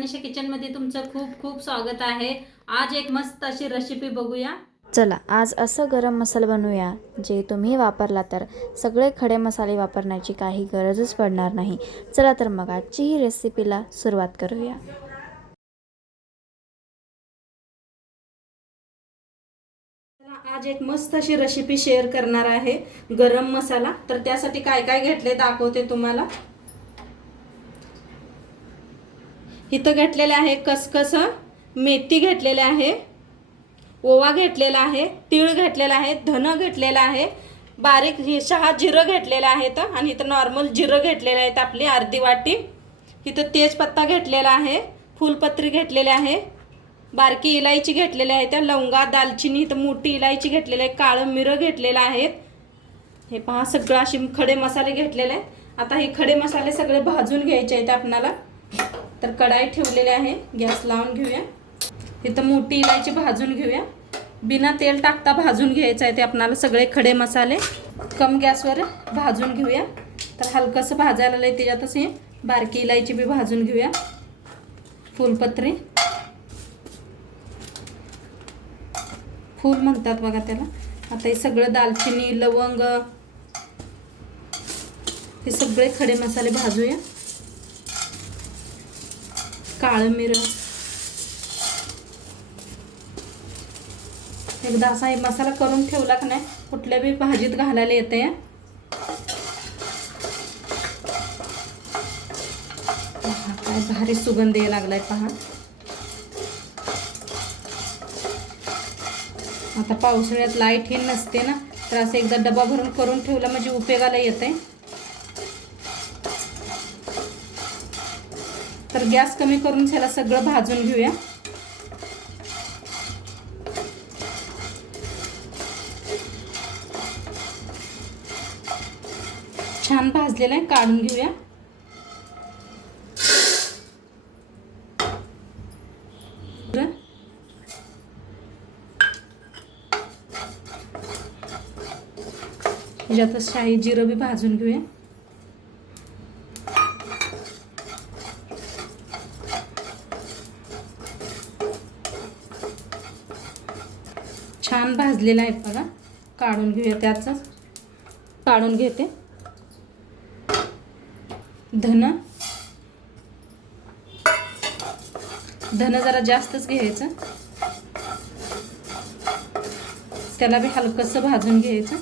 मनीषा किचनमध्ये तुमचं खूप खूप स्वागत आहे। आज एक मस्त अशी रेसिपी बघूया। चला आज असं गरम मसाला बनवूया जे तुम्ही वापरला तर सगळे खडे मसाले वापरण्याची काही गरजच पडणार नाही। चला तर मग आजची ही रेसिपीला सुरुवात करूया। आज एक मस्त अशी रेसिपी शेअर करणार आहे, गरम मसाला। तर त्यासाठी काय काय घेतले दाखवते तुम्हाला। इथं घेतलेले आहे खसखस, मेथी घेतलेले आहे, ओवा घेतलेला आहे, तीळ घेतलेला आहे, धन घेतलेला आहे, बारीक 6 जिरं घेतलेले आहेत आणि इथं नॉर्मल जिरं घेतलेले आहेत आपली अर्धी वाटी। इथं तेजपत्ता घेतलेला आहे, फुलपत्री घेतलेले आहे, बारकी इलायची घेतलेली आहे, त्या लवंगा, दालचिनी, इथं मोठी इलायची घेतलेली आहे, काळं मिरं घेतलेलं आहेत। हे पहा सगळं असे खडे मसाले घेतलेले आहे। आता हे खडे मसाले सगळे भाजून घ्यायचे आहेत आपल्याला। तर कढाई ठेवलेली आहे, गॅस लावून घेऊया। इथं मोठी इलायची भाजून घेऊया, बिना तेल टाकता भाजून घ्यायचं आहे ते आपल्याला सगळे खडे मसाले। कम गॅसवर भाजून घेऊया। तर हलकंसं भाजायला लय त्याच्यातच हे बारकी इलायची बी भाजून घेऊया, फुलपत्री, फूल म्हणतात बघा त्याला। आता हे सगळं दालचिनी, लवंग, हे सगळे खडे मसाले भाजूया। काळं मिरं, एकदा असा हे मसाला करून ठेवला की नाही कुठल्या बी भाजीत घालायला येते। काय भारी सुगंध यायला लागलाय पहा। आता पावसाळ्यात लाईट ही नसते ना, तर असं एकदा डबा भरून करून ठेवला म्हणजे उपयोगाला येते। तर गॅस कमी करून त्याला सगळं भाजून घेऊया। छान भाजलेला आहे, काढून घेऊया। ह्याच्यात शाही जिरं बी भाजून घेऊया। छान भाजलेला आहे बघा, काढून घेऊया। त्याच काढून घेते। धन जरा जास्तच घ्यायचं, त्याला बी हलकंसं भाजून घ्यायचं।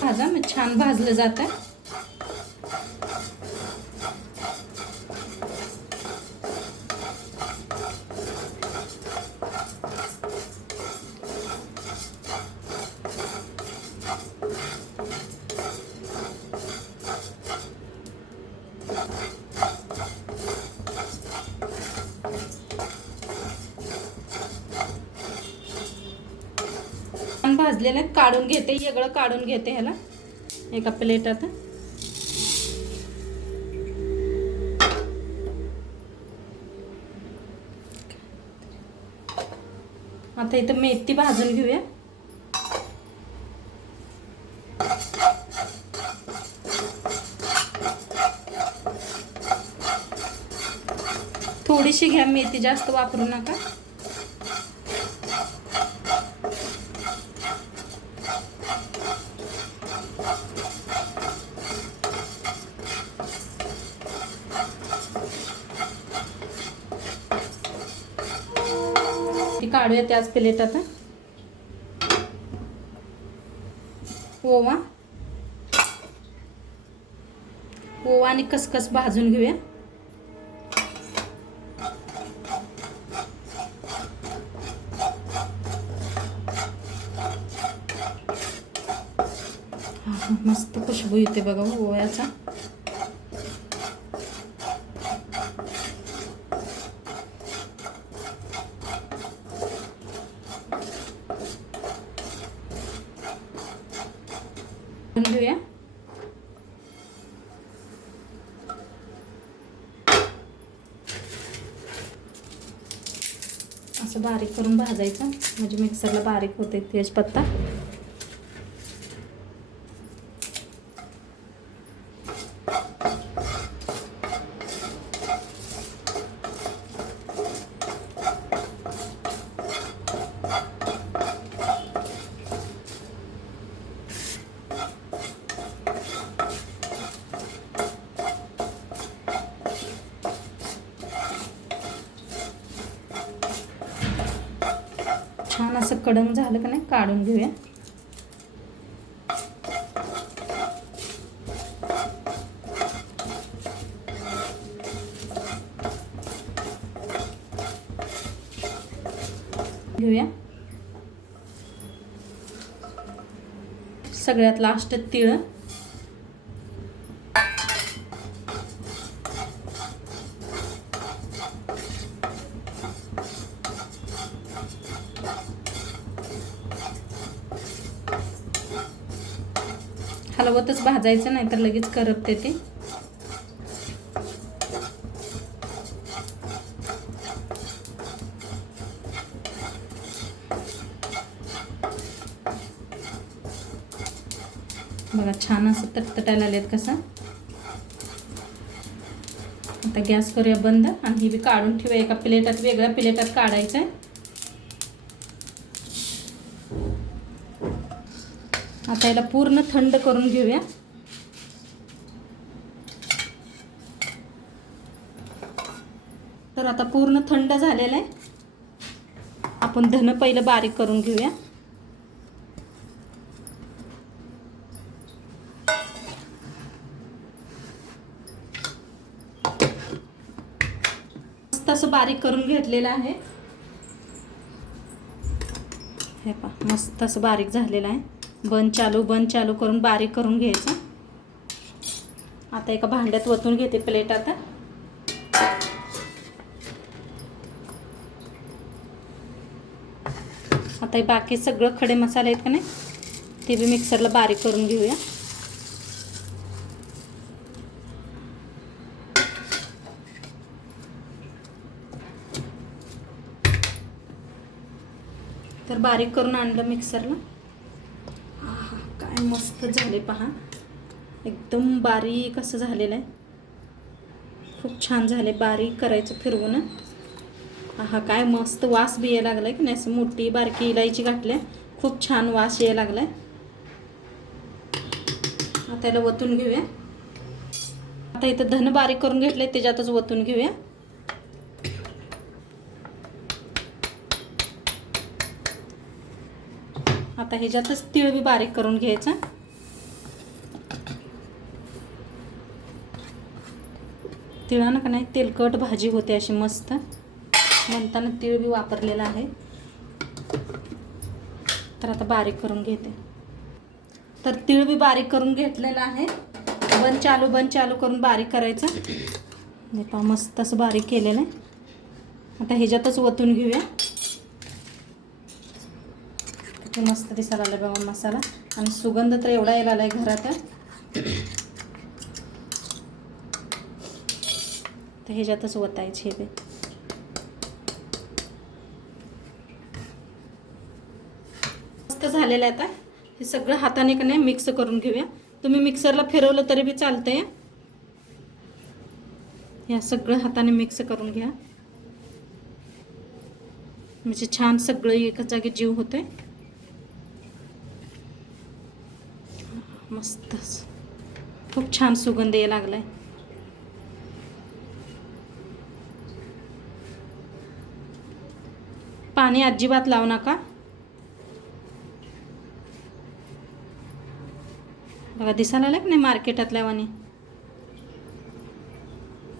भाजा मग छान भाजलं जातं। भाजलेले काढून घेते, वेगळं काढून घेते ह्याला एका प्लेटात। आता इथं मेथी भाजून घेऊया। थोडीशी घ्या मेथी, जास्त वापरू नका। काढूया त्याच प्लेटात। ओवा आणि खसखस भाजून घेऊया। मस्त खुशबू येते बघा ओव्याचा। असं बारीक करून भाजायचं म्हणजे मिक्सरला बारीक होते तेजपत्ता. छान असं कडंग झालं का नाही काढून घेऊया. सगळ्यात लास्ट तीळ. हलवतच भाजायचं नाही तर लगेच करपते ते. बघा छान असं तटतटायला आलेत कसं. आता गॅस करूया बंद आणि ही बी काढून ठेवूया एका प्लेटात, वेगळ्या प्लेटात काढायचं आहे. आता याला पूर्ण थंड करून घेऊया. तर आता पूर्ण थंड झालेलं आहे. आपण धन पहिलं बारीक करून घेऊया. मस्त असं बारीक करून घेतलेलं आहे. हे पहा मस्त असं बारीक झालेलं आहे. बंद चालू करून बारीक करून घ्यायचं. आता एका भांड्यात वतून घेते प्लेट. आता बाकी सगळं खडे मसाले आहेत का नाही ते बी मिक्सरला बारीक करून घेऊया. तर बारीक करून आणलं मिक्सरला. काय मस्त झाले पहा, एकदम बारीक असं झालेलं आहे. खूप छान झाले. बारीक करायचं फिरवून. हा काय मस्त वास बी यायला लागलाय की नाही. असं मोठी बारकी इलायची घातल्या, खूप छान वास यायला लागलाय. आता याला वतून घेऊया. आता इथं धन बारीक करून घेतलंय त्याच्यातच वतून घेऊया. आता ह्याच्यातच तीळ बी बारीक करून घ्यायचा. तिळानं का नाही तेलकट भाजी होते अशी मस्त, म्हणताना तीळ बी वापरलेला आहे. तर आता बारीक करून घेते. तर तीळ बी बारीक करून घेतलेला आहे. बंद चालू करून बारीक करायचं. हे पहा मस्त असं बारीक केलेलं आहे. आता ह्याच्यातच वतून घेऊया. किती मस्त दिसायला लागला बघा मसाला, आणि सुगंध तर एवढा यायला आलाय घरात. तर ह्याच्यातच वतायचे हे. मस्त झालेलं आहे. आता हे सगळं हाताने का नाही मिक्स करून घेऊया. तुम्ही मिक्सरला फिरवलं तरी बी चालतंय. या सगळं हाताने मिक्स करून घ्या म्हणजे छान सगळं एकाच जागी जीव होतोय. मस्त खूप छान सुगंध यायला लागलाय. पाणी अजिबात लावू नका. बघा दिसायला लागलं नाही मार्केटातल्या वाणी.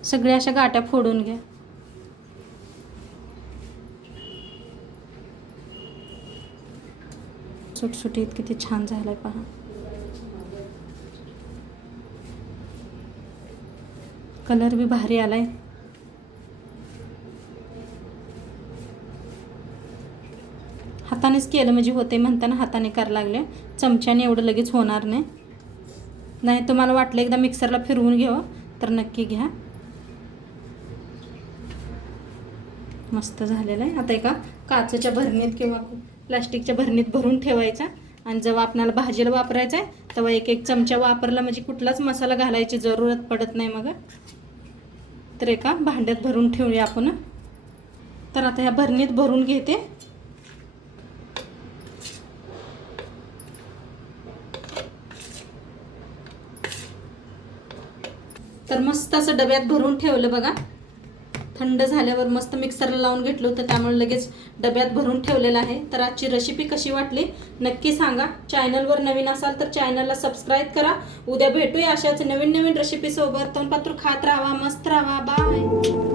सगळ्या अशा गाठ्या फोडून घ्या. सुटसुटीत किती छान झालाय पहा. कलर बी भारी आलाय. हातानेच केलं म्हणजे होते म्हणताना हाताने करायला लागले. चमच्याने एवढं लगेच होणार नाही. नाही तुम्हाला वाटलं एकदा मिक्सरला फिरवून घ्यावं तर नक्की घ्या. मस्त झालेलं आहे. आता एका काचेच्या भरणीत किंवा प्लास्टिकच्या भरणीत भरून ठेवायचा आणि जेव्हा आपल्याला भाजीला वापरायचं आहे तेव्हा एक एक चमचा वापरला म्हणजे कुठलाच मसाला घालायची जरूरत पडत नाही मग. तर एका भांड्यात भरून ठेवूया आपण. तर आता ह्या भरणीत भरून घेते. तर मस्त असं डब्यात भरून ठेवलं बघा. थंड झाल्यावर मस्त मिक्सरला लावून घेतलं होतं त्यामुळे लगेच डब्यात भरून ठेवलेलं आहे. तर आजची रेसिपी कशी वाटली नक्की सांगा. चॅनलवर नवीन असाल तर चॅनलला सबस्क्राईब करा. उद्या भेटूया अशाच नवीन नवीन रेसिपी सोबत. तोंडपात्र खात राहा, मस्त राहा. बाय.